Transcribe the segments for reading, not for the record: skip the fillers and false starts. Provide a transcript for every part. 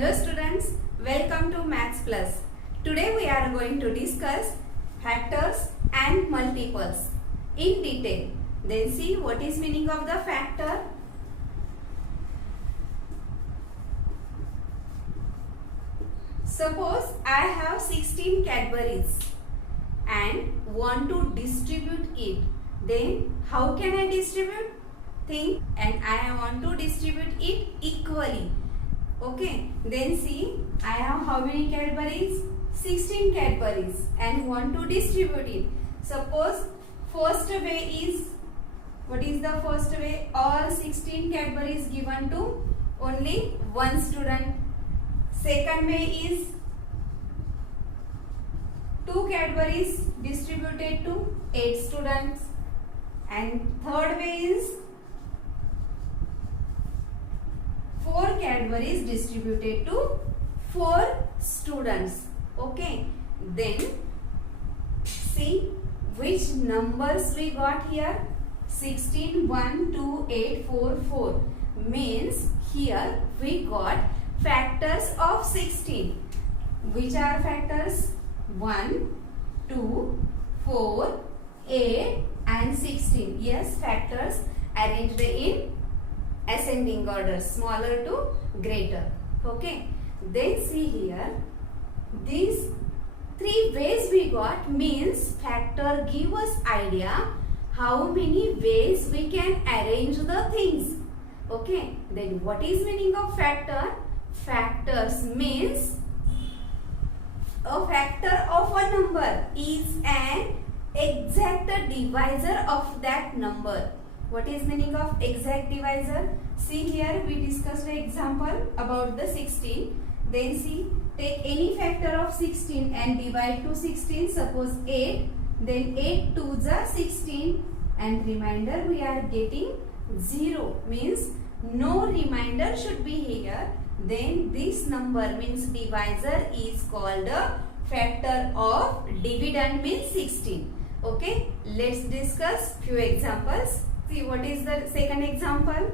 Hello students, welcome to Maths Plus. Today we are going to discuss factors and multiples in detail. Then see what is meaning of the factor. Suppose I have 16 Cadbury's and want to distribute it. Then how can I distribute? Think, and I want to distribute it equally. Okay, then see, I have how many Cadbury's? 16 Cadbury's and want to distribute it. Suppose first way is, what is the first way? All 16 Cadbury's given to only one student. Second way is 2 Cadbury's distributed to 8 students. And third way is 4 Cadbury's distributed to 4 students. Okay, then see which numbers we got here. 16, 1, 2, 8, 4, 4 means here we got factors of 16. Which are factors? 1, 2, 4, 8 and 16. Yes, factors arranged in ascending order, smaller to greater. Okay, then see here, these 3 ways we got means factor give us idea how many ways we can arrange the things. Okay, then what is meaning of factor? Factors means a factor of a number is an exact divisor of that number. What is meaning of exact divisor? See here we discussed an example about the 16. Then see, take any factor of 16 and divide to 16. Suppose 8. Then 8 2s are 16 and remainder we are getting 0. Means no remainder should be here. Then this number means divisor is called a factor of dividend means 16. Okay, let's discuss few examples. See what is the second example?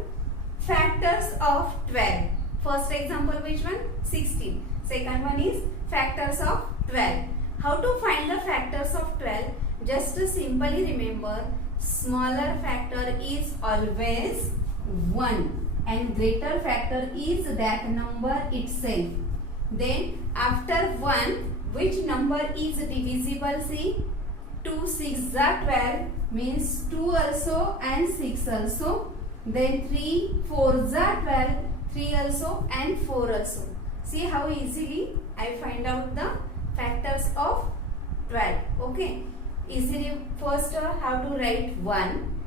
Factors of 12. First example which one? 16. Second one is factors of 12. How to find the factors of 12? Just to simply remember, smaller factor is always 1 and greater factor is that number itself. Then after 1, which number is divisible? See, 2 6 are 12 means 2 also and 6 also. Then 3 4s are 12, 3 also and 4 also. See how easily I find out the factors of 12. Okay, easily first how to write 1.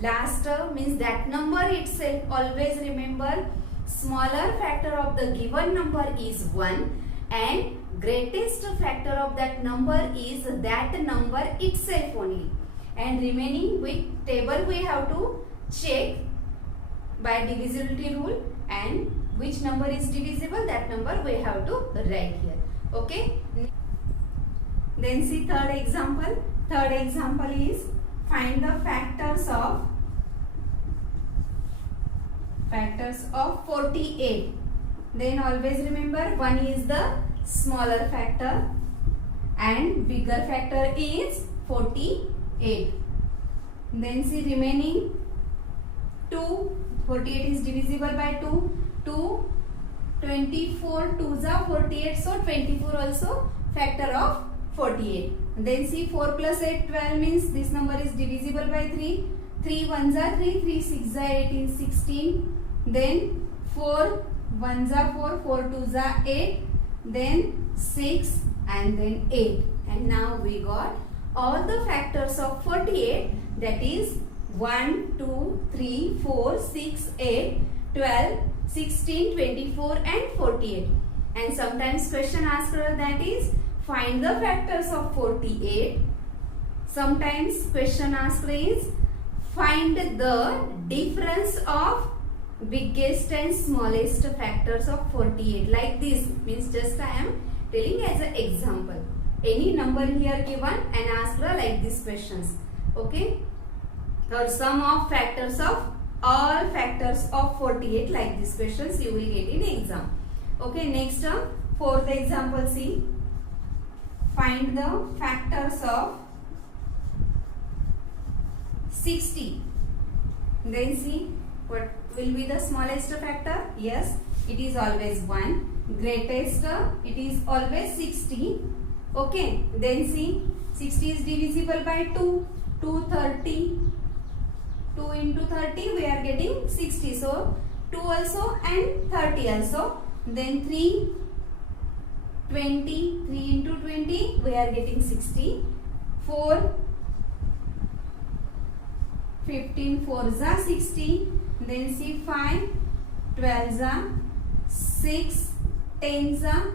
Last means that number itself. Always remember, smaller factor of the given number is 1 and greatest factor of that number is that number itself only. And remaining with table we have to check by divisibility rule, and which number is divisible, that number we have to write here. Okay, then see third example. Third example is find the factors of 48. Then always remember, 1 is the smaller factor and bigger factor is 48. Then see remaining 2. 48 is divisible by 2. 2, 24 2s are 48. So 24 also factor of 48. Then see 4 plus 8 12 means this number is divisible by 3. 3 1s are 3. 3 6s are 18 16. Then 4 1s are 4. 4 2s are 8. Then 6 and then 8. And now we got all the factors of 48, that is 1, 2, 3, 4, 6, 8, 12, 16, 24 and 48. And sometimes question asked that is find the factors of 48. Sometimes question asked is find the difference of biggest and smallest factors of 48. Like this means just I am telling as an example. Any number here given and asked like these questions. Okay, or sum of factors of all factors of 48 like these questions you will get in exam. Okay, next fourth example, see. Find the factors of 60. Then see what will be the smallest factor. Yes, it is always 1. Greatest, it is always 60. Okay, then see 60 is divisible by 2. 230. 2 into 30 we are getting 60. So 2 also and 30 also. Then 3, 20. 3 into 20 we are getting 60. 4, 15 4s are 60. Then see 5, 12s are 6, 10s are.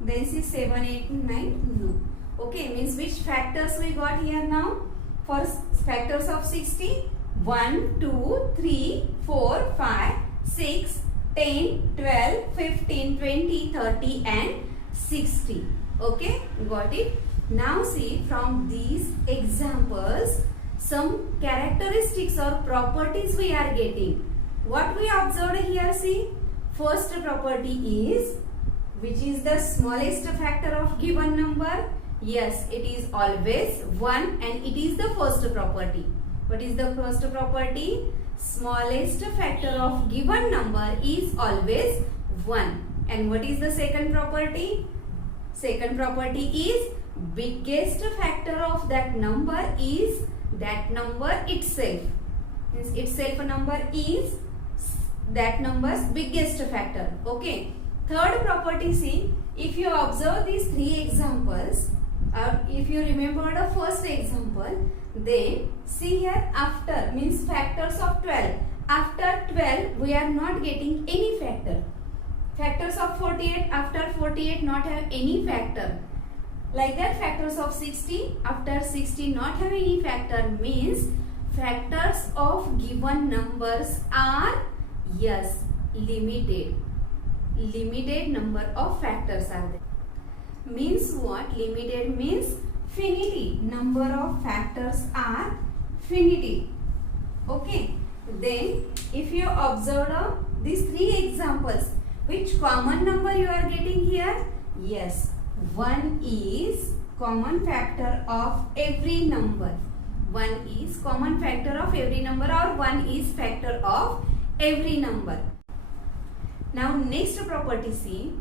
Then see 7, 8, 9. No. Okay, means which factors we got here now? For factors of 60, 1, 2, 3, 4, 5, 6, 10, 12, 15, 20, 30 and 60. Okay, got it. Now see from these examples some characteristics or properties we are getting. What we observed here, see, first property is, which is the smallest factor of given number? Yes, it is always 1 and it is the first property. What is the first property? Smallest factor of given number is always 1. And what is the second property? Second property is biggest factor of that number is that number itself. Means itself a number is that number's biggest factor. Okay. Third property, see, if you observe these three examples, if you remember the first example, then see here after means factors of 12. After 12 we are not getting any factor. Factors of 48, after 48 not have any factor. Like that factors of 60, after 60 not have any factor, means factors of given numbers are, yes, limited. Limited number of factors are there. Means what? Limited means finity. Number of factors are finity. Okay. Then if you observe these three examples, which common number you are getting here? Yes, 1 is common factor of every number. 1 is common factor of every number, or 1 is factor of every number. Now next property, see,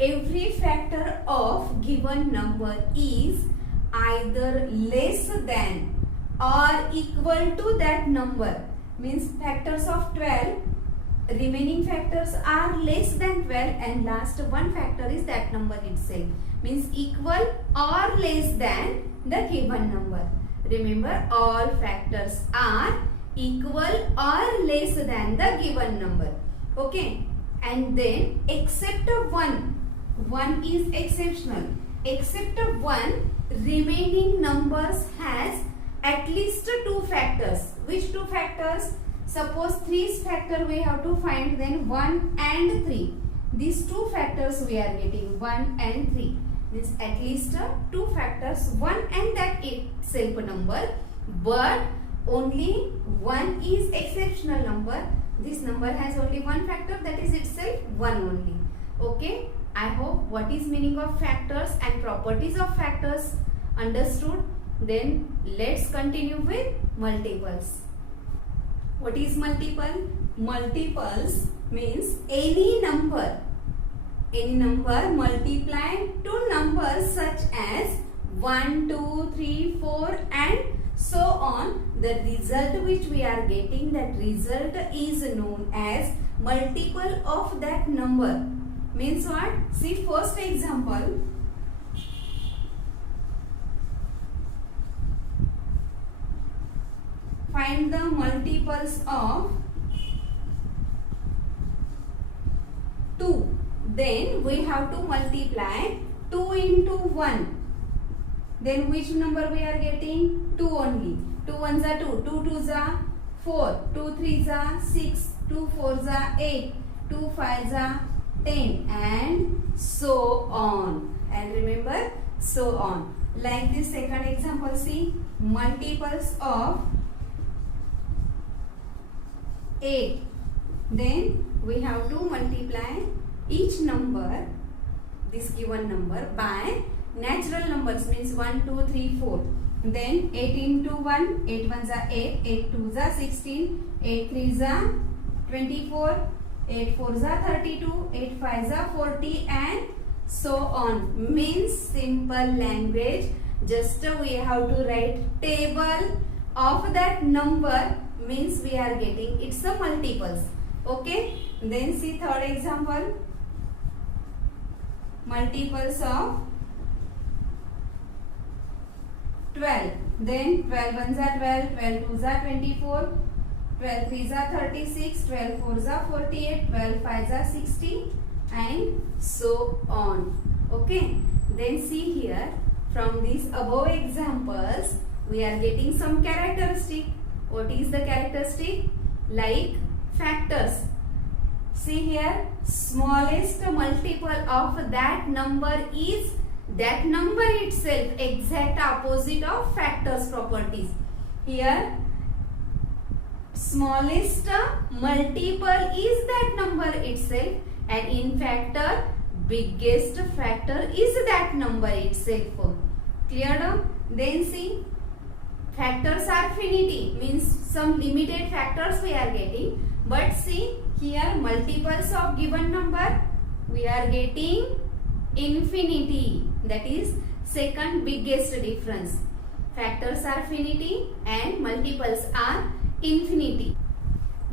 every factor of given number is either less than or equal to that number. Means factors of 12, remaining factors are less than 12 and last one factor is that number itself. Means equal or less than the given number. Remember, all factors are equal or less than the given number. Okay. And then except one is exceptional. Except one, remaining numbers has at least two factors. Which two factors? Suppose 3's factor we have to find, then 1 and 3. These two factors we are getting, 1 and 3. Means at least two factors, 1 and that itself a number, but only 1 is exceptional number. This number has only one factor, that is itself 1 only. Okay, I hope what is meaning of factors and properties of factors understood. Then let's continue with multiples. What is multiple? Multiples means any number multiplied to numbers such as 1, 2, 3, 4 and so on. The result which we are getting, that result is known as multiple of that number. Means what? See first example. Find the multiples of 2. Then we have to multiply 2 into 1. Then which number we are getting? 2 only. 2 ones are 2. 2 twos are 4. 2 threes are 6. 2 fours are 8. 2 fives are 10 and so on. And remember, so on. Like this second example, see, multiples of 8. Then we have to multiply each number, this given number, by natural numbers, means 1, 2, 3, 4. Then 8 into 1, 8 1s are 8, 8 2s are 16, 8 3s are 24, 8 4s are 32, 8 5s are 40, and so on. Means simple language, just we have to write table of that number, means we are getting its multiples. Okay, then see third example, multiples of 12. Then 12 ones are 12, 12 twos are 24, 12 threes are 36, 12 fours are 48, 12 fives are 60, and so on. Okay, then see here, from these above examples we are getting some characteristic. What is the characteristic? Like factors. See here, smallest multiple of that number is that number itself, exact opposite of factors properties. Here smallest multiple is that number itself, and in factor biggest factor is that number itself. Clear? Then see, factors are finity, means some limited factors we are getting, but see here multiples of given number we are getting infinity. That is second biggest difference. Factors are finity and multiples are infinity.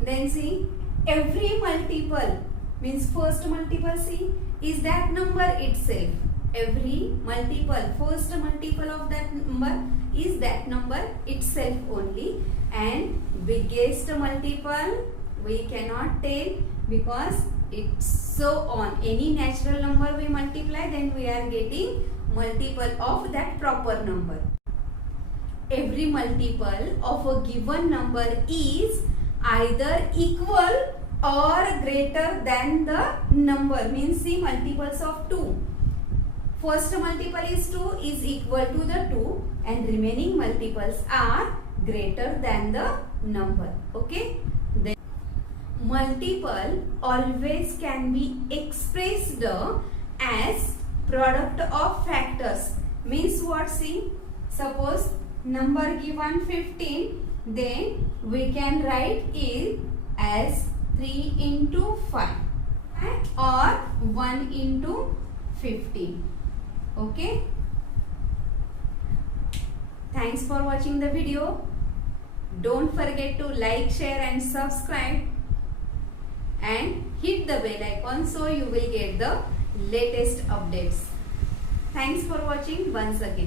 Then see, every multiple, means first multiple, see, is that number itself. Every multiple, first multiple of that number is that number itself only, and biggest multiple we cannot tell because it's so on. Any natural number we multiply, then we are getting multiple of that proper number. Every multiple of a given number is either equal or greater than the number, means see multiples of 2. First multiple is 2 is equal to the 2, and remaining multiples are greater than the number. Okay. Then multiple always can be expressed as product of factors. Means what? See, suppose number given 15, then we can write it as 3 into 5 or 1 into 15. Okay. Thanks for watching the video. Don't forget to like, share and subscribe, and hit the bell icon so you will get the latest updates. Thanks for watching once again.